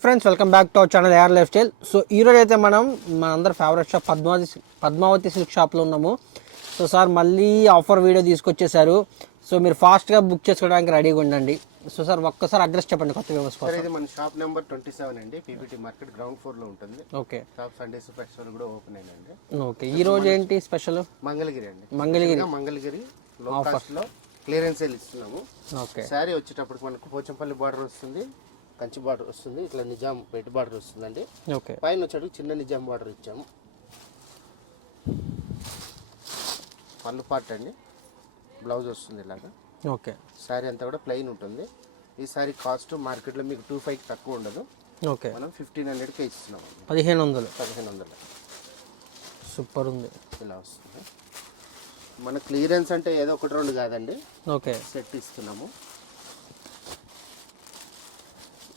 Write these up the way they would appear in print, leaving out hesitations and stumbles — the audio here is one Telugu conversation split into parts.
Friends welcome back to our channel AR lifestyle. So ఈరోజు అయితే మనం మన అందరి ఫేవరెట్ షాప్ పద్మావతి సిల్క్ షాప్లో ఉన్నాము. సో సార్ మళ్ళీ ఆఫర్ వీడియో తీసుకొచ్చేసారు. సో మీరు ఫాస్ట్గా బుక్ చేసుకోవడానికి రెడీగా ఉండండి. సో సార్ ఒక్కసారి అడ్రస్ చెప్పండి కొత్త వ్యవస్థ. ఇది మన షాప్ నెంబర్ 27 అండి, పీపీటీ మార్కెట్ గ్రౌండ్ ఫ్లోర్ లో ఉంటుంది. ఓకే, షాప్ సండేస్ ఫెస్టివల్ కూడా ఓపెన్ అయిందండి. ఓకే, ఈ రోజు ఏంటి స్పెషల్? మంగళగిరి అండి, మంగళగిరి లో కాస్ట్ లో క్లియరెన్స్ సేల్ ఇస్తున్నాము. ఓకే, శారీ వచ్చేటప్పుడు మనకు పోచంపల్లి బార్డర్ వస్తుంది, కంచి బార్డర్ వస్తుంది, ఇట్లా నిజాం పెట్టి బార్డర్ వస్తుందండి. ఓకే, పైన వచ్చేటప్పుడు చిన్న నిజాం బార్డర్ ఇచ్చాము. పళ్ళు పార్ట్ అండి, బ్లౌజ్ వస్తుంది ఇలాగా. ఓకే, శారీ అంతా కూడా ప్లెయిన్ ఉంటుంది. ఈ శారీ కాస్ట్ మార్కెట్లో మీకు 2500 తక్కువ ఉండదు. ఓకే, మనం 1500కే ఇస్తున్నాము. 1500 సూపర్ ఉంది. ఇలా వస్తుంది. మన క్లియరెన్స్ అంటే ఏదో ఒకటి రెండు కాదండి, ఓకే, సెట్ ఇస్తున్నాము.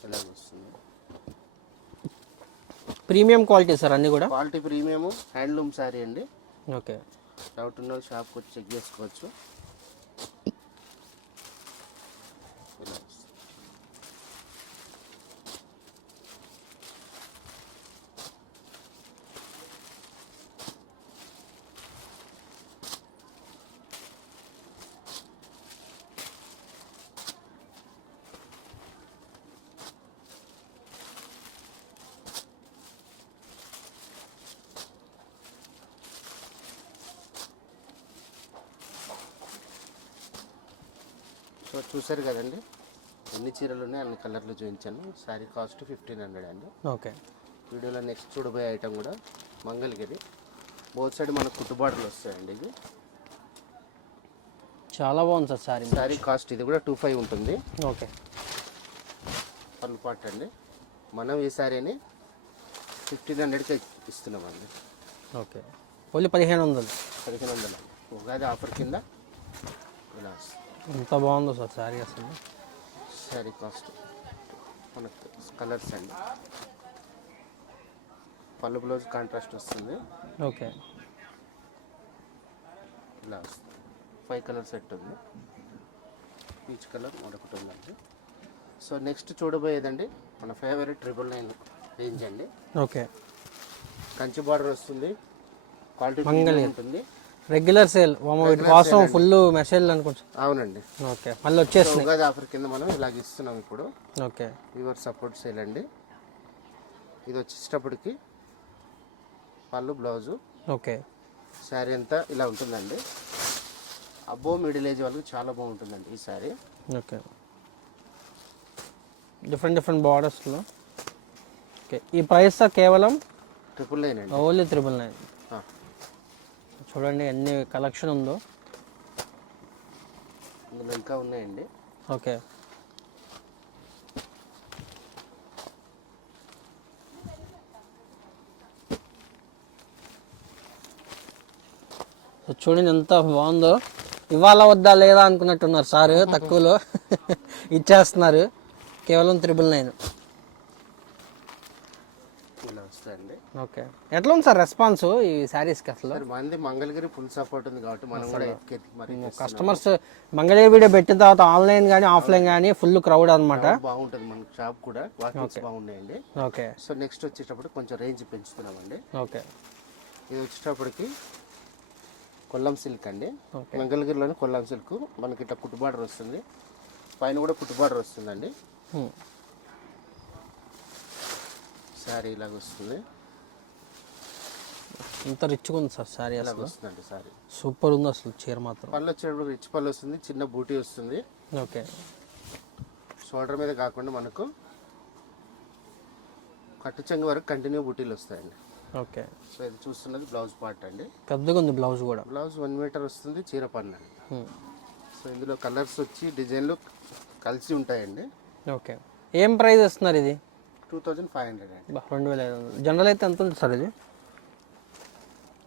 ఇలా వస్తుంది. ప్రీమియం క్వాలిటీ సార్ అన్నీ కూడా. క్వాలిటీ ప్రీమియం హ్యాండ్లూమ్ శారీ అండి. ఓకే, డౌట్ ఉన్న షాప్కి వచ్చి చెక్ చేసుకోవచ్చు. ఇలా వస్తుంది. సో చూసారు కదండి, ఎన్ని చీరలు ఉన్నాయి అన్ని కలర్లు చూపించాను. శారీ కాస్ట్ 1500 అండి. ఓకే, వీడియోలో నెక్స్ట్ చూడబోయే ఐటమ్ కూడా మంగళగిరి. బోత్ సైడ్ మనకు కుట్టుబాటులు వస్తాయండి. ఇది చాలా బాగుంది సార్ శారీ. శారీ కాస్ట్ ఇది కూడా 2500 ఉంటుంది. ఓకే, పళ్ళు పాట అండి. మనం ఈ శారీని 1500కి ఇస్తున్నామండి. Okay, only 1500. 1500 ఉగాది ఆఫర్ కింద ఇలా వస్తుంది. ఎంత బాగుందో సార్ శారీ అసలు. శారీ కాస్ట్ మనకు కలర్స్ అండి. పళ్ళు బ్లౌజ్ కాంట్రాస్ట్ వస్తుంది. ఓకే, ఇలా వస్తుంది. 5 కలర్ సెట్ ఉంది. పీచ్ కలర్ మరొకటి ఉందండి. సో నెక్స్ట్ చూడబోయేదండి మన ఫేవరెట్ 999 రేంజ్ అండి. ఓకే, కంచి బార్డర్ వస్తుంది, క్వాలిటీ ఉంటుంది. రెగ్యులర్ సేల్ వీటి కోసం ఫుల్ మెసేజ్ అనుకుంటా. అవునండి. ఓకే, మళ్ళీ వచ్చేస్తుంది. ఉగాది ఆఫర్ కింద మనం ఇలాగ ఇస్తున్నాం ఇప్పుడు. ఓకే, యువర్ సపోర్ట్ సేల్ అండి. ఇది వచ్చేటప్పటికి పళ్ళు బ్లౌజు. ఓకే, శారీ అంతా ఇలా ఉంటుందండి. అబ్బో మిడిల్ ఏజ్ వాళ్ళకి చాలా బాగుంటుందండి ఈ శారీ. ఓకే, డిఫరెంట్ బార్డర్స్లో. ఓకే, ఈ ప్రైస్ కేవలం 999 అండి. ఓన్లీ 999. చూడండి ఎన్ని కలెక్షన్ ఉందో. ఇందులో ఇంకా ఉన్నాయండి. ఓకే, చూడండి ఎంత బాగుందో. ఇవాళ వద్దా లేదా అనుకున్నట్టున్నారు సార్, తక్కువలో ఇచ్చేస్తున్నారు. కేవలం 999. ఇలా వస్తాయండి. ఓకే, ఎట్లా ఉంది సార్ రెస్పాన్స్ ఈ శారీస్కి అసలు? మంది మంగళగిరి ఫుల్ సపోర్ట్ ఉంది కాబట్టి మనం కూడా మరి కస్టమర్స్ మంగళగిరి వీడియో పెట్టిన తర్వాత ఆన్లైన్ కానీ ఆఫ్లైన్ కానీ ఫుల్ క్రౌడ్ అనమాట. బాగుంటుంది. మన షాప్ కూడా వాకింగ్స్ బాగున్నాయండి. ఓకే, సో నెక్స్ట్ వచ్చేటప్పుడు కొంచెం రేంజ్ పెంచుతున్నామండి. ఓకే, ఇది వచ్చేటప్పటికి కొల్లం సిల్క్ అండి. మంగళగిరిలోని కొల్లం సిల్క్. మనకి ఇట్లా కుట్టు బార్డర్ వస్తుంది, పైన కూడా కుట్టు బార్డర్ వస్తుందండి. శారీ ఇలాగ వస్తుంది. ఇంత రిచ్గా ఉంది సార్ శారీ అసలు. వస్తుందండి శారీ సూపర్ ఉంది అసలు. చీర మాత్రం పళ్ళు వచ్చేటప్పుడు రిచ్ పళ్ళు వస్తుంది, చిన్న బూటీ వస్తుంది. ఓకే, షోల్డర్ మీద కాకుండా మనకు కట్టు చెంగు వరకు కంటిన్యూ బూటీలు వస్తాయండి. ఓకే, సో ఇది చూస్తున్నది బ్లౌజ్ పార్ట్ అండి. పెద్దగా ఉంది బ్లౌజ్ కూడా. బ్లౌజ్ 1 మీటర్ వస్తుంది, చీర పన్ను అండి. సో ఇందులో కలర్స్ వచ్చి డిజైన్లు కలిసి ఉంటాయండి. ఓకే, ఏం ప్రైస్ ఇస్తున్నారు ఇది? 2500 అండి. 2500. జనరల్ అయితే ఎంత ఉంది సార్ ఇది?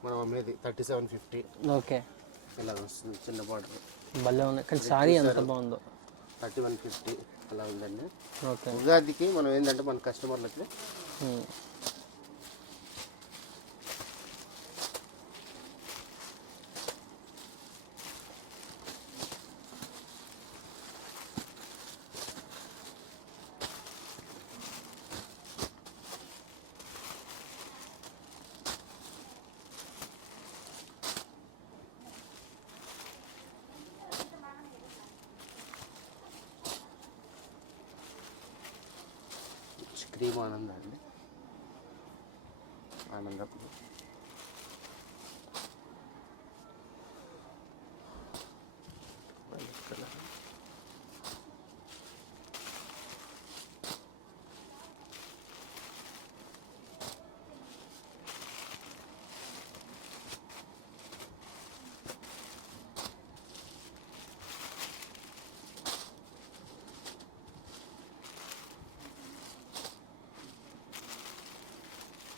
మనం అమ్మేది 3750. ఓకే, ఇలా వస్తుంది, చిన్న బార్డర్ భలే ఉంది. కానీ శారీ ఎంత బాగుందో. 3150 అలా ఉందండి. ఓకే, ఉగాదికి మనం ఏంటంటే మన కస్టమర్లకి క్రీమ్ ఆనంద అండి, ఆనంద బ్లూ. వైలెట్ కలర్,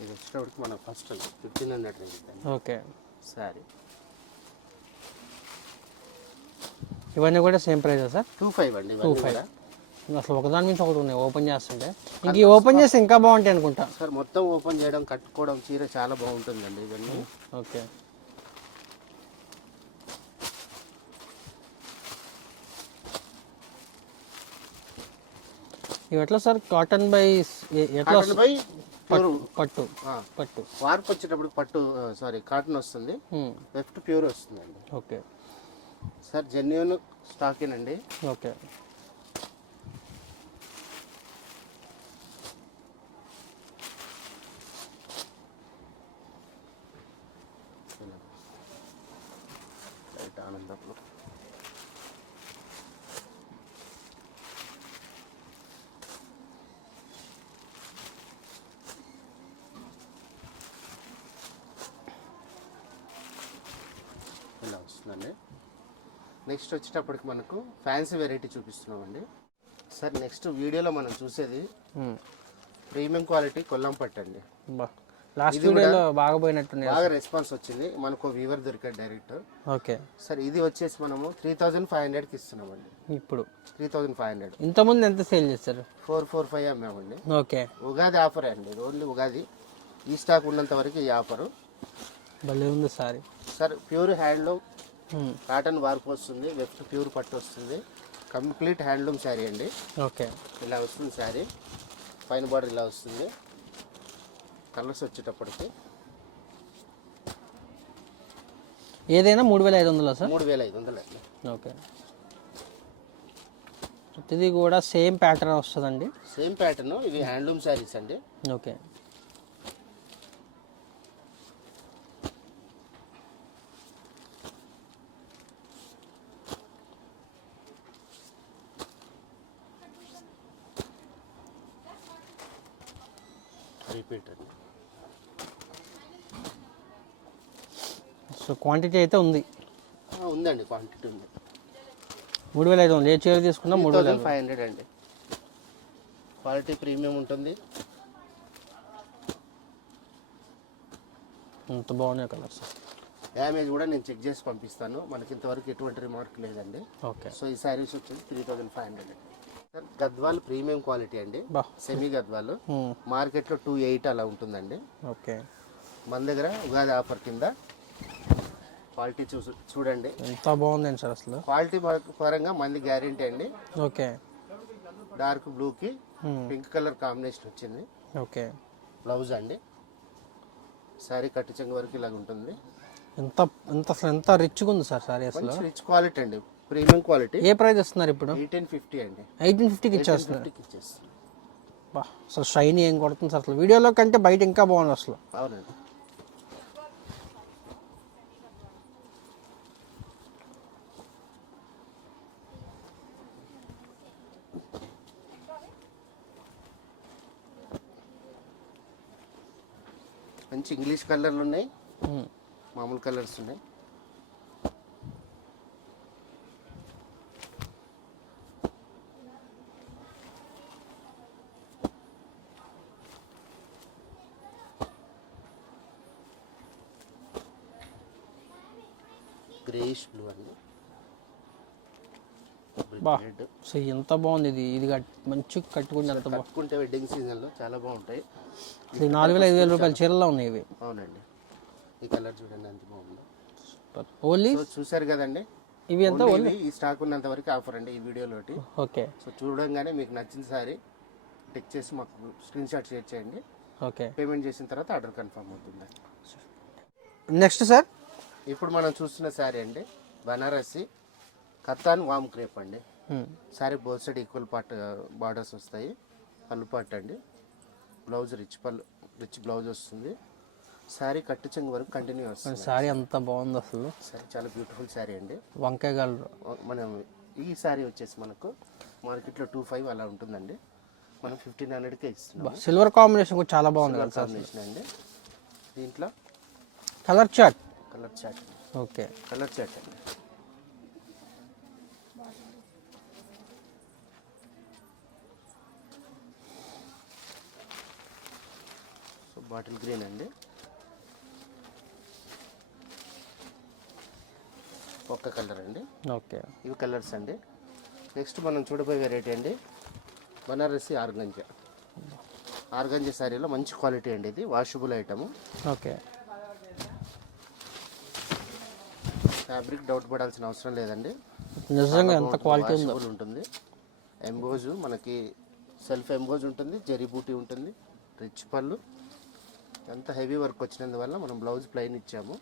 ఇది వచ్చేటప్పటికి మన ఫస్ట్ 1500 రేంజ్ అండి ఓకే. శారీ. ఇవన్నీ కూడా సేమ్ ప్రైజా సార్? 25 అండి ఇవన్నీ కూడా. అసలు ఒకదాని నుంచి ఒకటి ఉన్నాయి ఓపెన్ చేస్తుంటే. ఇంక ఈ ఓపెన్ చేస్తే ఇంకా బాగుంటాయి అనుకుంటా సార్. మొత్తం ఓపెన్ చేయడం, కట్టుకోవడం చీర చాలా బాగుంటుందండి ఇవన్నీ. ఓకే. ఇవి ఎట్లా సార్? కాటన్ బై ఎట్లా? కాటన్ బై ప్యూర్ పట్టు పట్టు వార్పు వచ్చేటప్పుడు పట్టు సారీ కాటన్ వస్తుంది, లెఫ్ట్ ప్యూర్ వస్తుందండి. ఓకే సార్ జెన్యున్ స్టాకేనండి. ఓకే. రైట్ ఆనందప్పుడు ఇలా వస్తుందండి. నెక్స్ట్ వచ్చేటప్పటికి మనకు ఫ్యాన్సీ వెరైటీ చూపిస్తున్నామండి సార్. నెక్స్ట్ వీడియోలో మనం చూసేది ప్రీమియం క్వాలిటీ కొల్లం పట్టు అండి. లాస్ట్ వీడియోలో బాగా పోయినట్టుంది, బాగా రెస్పాన్స్ వచ్చింది. మనకు వీవర్ దొరికాడు డైరెక్ట్. ఓకే సార్ ఇది వచ్చేసి మనము 3500కి ఇస్తున్నామండి. ఇప్పుడు 3500. ఇంతకుముందు ఎంత సేల్ చేస్తారు? 445 అమ్మామండి. ఓకే. ఉగాది ఆఫర్ అండి, ఓన్లీ ఉగాది ఈ స్టాక్ ఉన్నంత వరకు ఈ ఆఫరు. భలే ఉంది sari sir. Pure handloom cotton warp వస్తుంది, లెఫ్ట్ ప్యూర్ పట్టు వస్తుంది, కంప్లీట్ హ్యాండ్లూమ్ శారీ అండి. ఓకే. ఇలా వస్తుంది శారీ, పైన బార్డర్ ఇలా వస్తుంది. కలర్స్ వచ్చేటప్పటికి ఏదైనా 3500 సార్? 3500 అండి. ఓకే. ప్రతిదీ కూడా సేమ్ ప్యాటర్న్ వస్తుందండి. Same pattern. ఇవి హ్యాండ్లూమ్ శారీస్ అండి. ఓకే. రిపీట్ అండి. సో క్వాంటిటీ అయితే ఉంది, ఉందండి, క్వాంటిటీ ఉంది. 3500. ఏ చీర తీసుకున్నా 3500 అండి. క్వాలిటీ ప్రీమియం ఉంటుంది. అంత బాగున్నాయి కలర్స్. డ్యామేజ్ కూడా నేను చెక్ చేసి పంపిస్తాను. మనకి ఇంతవరకు ఎటువంటి రిమార్క్ లేదండి. ఓకే. సో ఈ శారీస్ వచ్చేసి 3500 సార్. గద్వాల్ ప్రీమియం క్వాలిటీ అండి, సెమీ గద్వాల్. మార్కెట్లో 28 అలా ఉంటుందండి. ఓకే. మన దగ్గర ఉగాది ఆఫర్ కింద క్వాలిటీ చూడండి ఎంత బాగుందండి సార్ అసలు. క్వాలిటీ పరంగా మంది గ్యారెంటీ అండి. ఓకే. డార్క్ బ్లూకి పింక్ కలర్ కాంబినేషన్ వచ్చింది. ఓకే. బ్లౌజ్ అండి. శారీ కట్టి చెంగు వరకు ఇలాగ ఉంటుంది. ఎంత ఎంత అసలు ఎంత రిచ్గా ఉంది సార్ సారీ అసలు. రిచ్ క్వాలిటీ అండి, ప్రీమియం క్వాలిటీ. ఏ ప్రైస్ ఇస్తున్నారు ఇప్పుడు? 1850 అండి. 1850కి ఇచ్చేస్తున్నారు. బా అసలు షైనీ ఏం కొడుతుంది సార్ అసలు. వీడియోలో కంటే బయట ఇంకా బాగుంది అసలు. అవునండి. మంచి ఇంగ్లీష్ కలర్లు ఉన్నాయి, మామూలు కలర్స్ ఉన్నాయి. గ్రేష్ బ్లూ అండి. బా సో ఎంత బాగుంది ఇది. ఇది మంచి కట్టుకుంటే ఎంత బాగుంది. కట్టుకుంటే వెడ్డింగ్ సీజన్లో చాలా బాగుంటాయి. 4000-5000 రూపాయల చీరల్లో ఉన్నాయి ఇవి. అవునండి. ఈ కలర్ చూడండి ఎంత బాగుందో. ఓన్లీ చూసారు కదండి. ఇవి ఎంత ఓన్లీ ఈ స్టాక్ ఉన్నంత వరకు ఆఫర్ అండి ఈ వీడియోలోటి. ఓకే. సో చూడంగానే మీకు నచ్చిన సారీ టిక్ చేసి మాకు స్క్రీన్ షాట్ షేర్ చేయండి. ఓకే. పేమెంట్ చేసిన తర్వాత ఆర్డర్ కన్ఫర్మ్ అవుతుంది. నెక్స్ట్ సార్ ఇప్పుడు మనం చూస్తున్న శారీ అండి బనారసి కత్తాన్ వామ్ క్రేప్ అండి. Sari both side equal part borders వస్తాయి. పళ్ళు పార్ట్ అండి. బ్లౌజ్ రిచ్ బ్లౌజ్ వస్తుంది. శారీ కట్టు చెంగు వరకు కంటిన్యూ వస్తుంది. శారీ అంత బాగుంది అసలు. శారీ చాలా బ్యూటిఫుల్ శారీ అండి. వంకాయ కలర్. మనం ఈ శారీ వచ్చేసి మనకు మార్కెట్లో 25 అలా ఉంటుందండి. మనం 1500కే ఇస్తున్నాం. సిల్వర్ కాంబినేషన్ కూడా చాలా బాగుంది కదా సార్. కాంబినేషన్ అండి. దీంట్లో colour chart. Okay, colour chart అండి. సో బాటిల్ గ్రీన్ అండి. ఒక్క కలర్ అండి. ఓకే, ఇవి కలర్స్ అండి. నెక్స్ట్ మనం చూడబోయే వెరైటీ అండి బనారసి ఆర్గంజా శారీలో మంచి క్వాలిటీ అండి. ఇది washable item. Okay, fabric doubt పడాల్సిన అవసరం లేదండి. నిజంగా ఎంత క్వాలిటీ ఉందో. వాషబుల్ ఉంటుంది. ఎంబోజ్ మనకి సెల్ఫ్ ఎంబోజ్ ఉంటుంది, జరీ బూటీ ఉంటుంది, రిచ్ పళ్ళు. ఎంత హెవీ వర్క్ వచ్చినందువల్ల మనం బ్లౌజ్ ప్లెయిన్ ఇచ్చాము.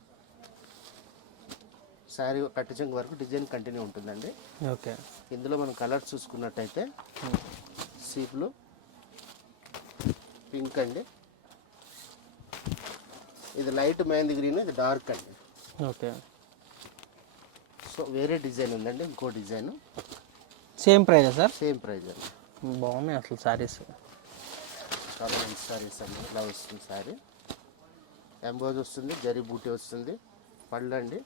శారీ కట్టు చెంగు వరకు డిజైన్ కంటిన్యూ ఉంటుందండి. ఓకే, ఇందులో మనం కలర్ చూసుకున్నట్టయితే సీ బ్లూ, పింక్ అండి, ఇది లైట్ మెహందీ గ్రీన్, ఇది డార్క్ అండి. ఓకే, సో వేరే డిజైన్ ఉందండి. ఇంకో design same price sir. Same price అండి. బాగున్నాయి అసలు శారీస్. చాలా మంచి శారీస్ అండి. ఇలా వస్తుంది శారీ. ఎంబోజ్ వస్తుంది, జరీ బూటీ వస్తుంది, పళ్ళు అండి,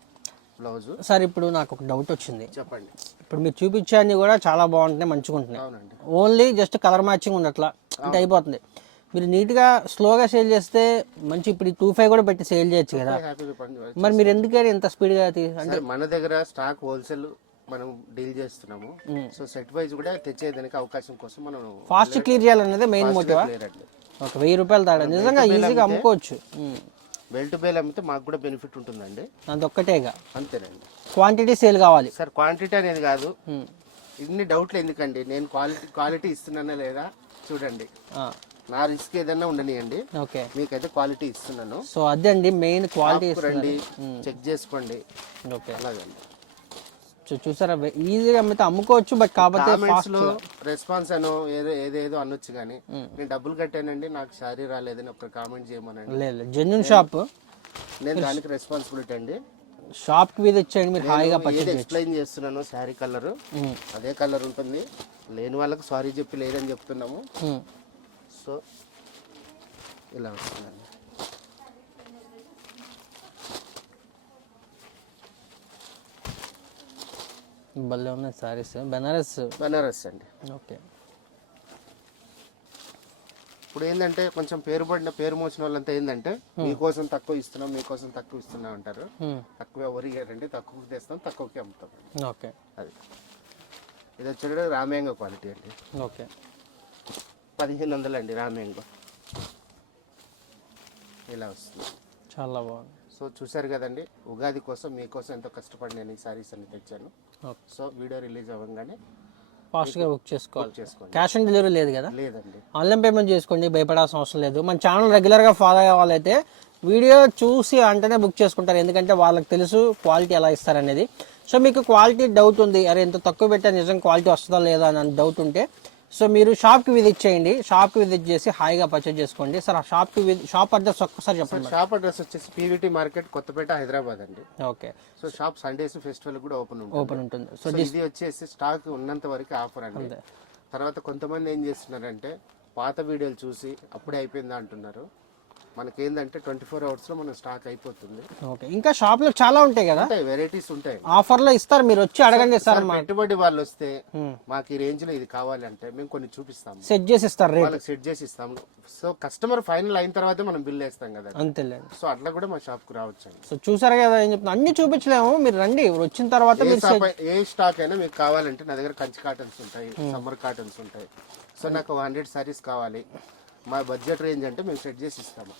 బ్లౌజ్. సార్ ఇప్పుడు నాకు ఒక డౌట్ వచ్చింది. చెప్పండి. ఇప్పుడు మీరు చూపించే అన్ని కూడా చాలా బాగుంటున్నాయి, మంచిగా ఉంటున్నాయి. అవునండి. ఓన్లీ జస్ట్ కలర్ మ్యాచింగ్ ఉండట్లా అంటే అయిపోతుంది. మీరు నీట్గా స్లోగా సేల్ చేస్తే మంచి, ఇప్పుడు 25 కూడా పెట్టి సేల్ చేయొచ్చు కదా. హ్యాపీగా పని మరి మీరు ఎందుకని ఇంత స్పీడ్గా అంటే మన దగ్గర స్టాక్ హోల్సేల్ మనం డీల్ చేస్తున్నాము. సో సెట్ వైజ్ కూడా తెచ్చేదానికి అవకాశం కోసం మనం ఫాస్ట్ క్లియర్ చేయాలనేది మెయిన్ మోటివ్. లేరండి. ఒక 1000 రూపాయలు తాడా నిజంగా ఈజీగా అమ్ముకోవచ్చు. బెల్ టు బెల్ అమ్మితే మాకు కూడా బెనిఫిట్ ఉంటుందండి. అదొక్కటేగా. అంతేనండి. క్వాంటిటీ సేల్ కావాలి సార్. క్వాంటిటీ అనేది కాదు. ఇన్ని డౌట్లు ఎందుకండి? నేను క్వాలిటీ ఇస్తున్నానా లేదా చూడండి. నా రిస్క్ ఏదైనా ఉండనియండి. ఓకే, మీకైతే క్వాలిటీ ఇస్తున్నాను. సో అదే అండి మెయిన్ క్వాలిటీ. రండి, చెక్ చేసుకోండి. ఓకే, అలాగండి. చూసారా, ఈజీగా అమ్మితే అమ్ముకోవచ్చు. బట్ కాకపోతే కామెంట్స్ లో రెస్పాన్స్ అనో ఏదేదో అనొచ్చు కానీ నేను డబ్బులు కట్టానండి నాకు శారీ రాలేదని ఒక కామెంట్ చేయమనండి. లేదు, జెన్యున్ షాప్. నేను దానికి రెస్పాన్సిబిలిటీ అండి. షాప్ కి విజిట్ ఇచ్చేయండి, మీరు హాయిగా ఏది ఎక్స్ప్లెయిన్ చేస్తున్నాను. శారీ కలర్ అదే కలర్ ఉంటుంది. లేని వాళ్ళకి సారీ చెప్పి లేదని చెప్తున్నాము. సో ఇలా వస్తుందండి. భలే ఉన్నాయి సారీస్. బనారస్ అండి. ఓకే, ఇప్పుడు ఏంటంటే కొంచెం పేరు మోసిన వాళ్ళంతా ఏంటంటే మీకోసం తక్కువ ఇస్తున్నాం అంటారు. తక్కువ ఎవరు ఇయ్యారండి. తక్కువకి తెస్తాం, తక్కువకి అమ్ముతాం. ఓకే, అది ఇది వచ్చేటప్పుడు రామేంగ క్వాలిటీ అండి. ఓకే, 1500 అండి రామేంగ. ఇలా వస్తుంది. చాలా బాగుంది. సో చూసారు కదండి, ఉగాది కోసం మీకోసం ఎంతో కష్టపడి నేను ఈ సారీస్ అన్ని తెచ్చాను. సో వీడియో రిలీజ్ అవ్వగానే ఫాస్ట్గా బుక్ చేసుకోవాలి. క్యాష్ ఆన్ డెలివరీ లేదు కదా? లేదండి. ఆన్లైన్ పేమెంట్ చేసుకోండి, భయపడాల్సిన అవసరం లేదు. మన ఛానల్ రెగ్యులర్గా ఫాలో అయ్యే వాళ్ళైతే వీడియో చూసి అంటేనే బుక్ చేసుకుంటారు. ఎందుకంటే వాళ్ళకి తెలుసు క్వాలిటీ ఎలా ఇస్తారనేది. సో మీకు క్వాలిటీ డౌట్ ఉంది, అరే ఎంత తక్కువ పెట్టా నిజం క్వాలిటీ వస్తుందా లేదా అని డౌట్ ఉంటే సో మీరు షాప్కి విజిట్ చేయండి. షాప్కి విజిట్ చేసి హాయిగా పర్చేజ్ చేసుకోండి. సార్ ఆ షాప్ అడ్రస్ ఒక్కసారి చెప్పండి. షాప్ అడ్రస్ వచ్చేసి పీవీటీ మార్కెట్, కొత్తపేట, హైదరాబాద్ అండి. Okay, so shop Sundays festival కూడా ఓపెన్ ఉంటుంది. సో ఇది వచ్చేసి స్టాక్ ఉన్నంత వరకు ఆఫర్ అండి. తర్వాత కొంతమంది ఏం చేస్తున్నారంటే పాత వీడియోలు చూసి అప్పుడే అయిపోయిందా అంటున్నారు. మనకేందంటే 24 hours లో మన స్టాక్ అయిపోతుంది. ఓకే, ఇంకా షాప్ లో చాలా ఉంటాయి కదా, వెరైటీస్ ఉంటాయి. ఆఫర్ లో ఇస్తారు, మీరు వచ్చి అడగండి. సార్ పెట్టుబడి వాళ్ళు వస్తే మాకు ఈ రేంజ్ లో ఇది కావాలి అంటే మేము కొన్ని చూపిస్తాము, సెట్ చేసి ఇస్తారు, వాళ్ళకి సెట్ చేసి ఇస్తాము. సో కస్టమర్ ఫైనల్ అయిన తర్వాతే మనం బిల్ వేస్తాం కదా. అంతేలేండి. సో అట్లా కూడా మా షాప్ కు రావచ్చు. సో చూసారు కదా ఏం చెప్తున్నా, అన్ని చూపించలేము, మీరు రండి. వచ్చిన తర్వాత ఏ స్టాక్ అయినా మీకు కావాలంటే నా దగ్గర కంచి కాటన్స్ ఉంటాయి, సమ్మర్ కాటన్స్ ఉంటాయి. సో నాకు 100 sarees కావాలి, మా బడ్జెట్ రేంజ్ అంటే మేము సెట్ చేసి ఇస్తాము.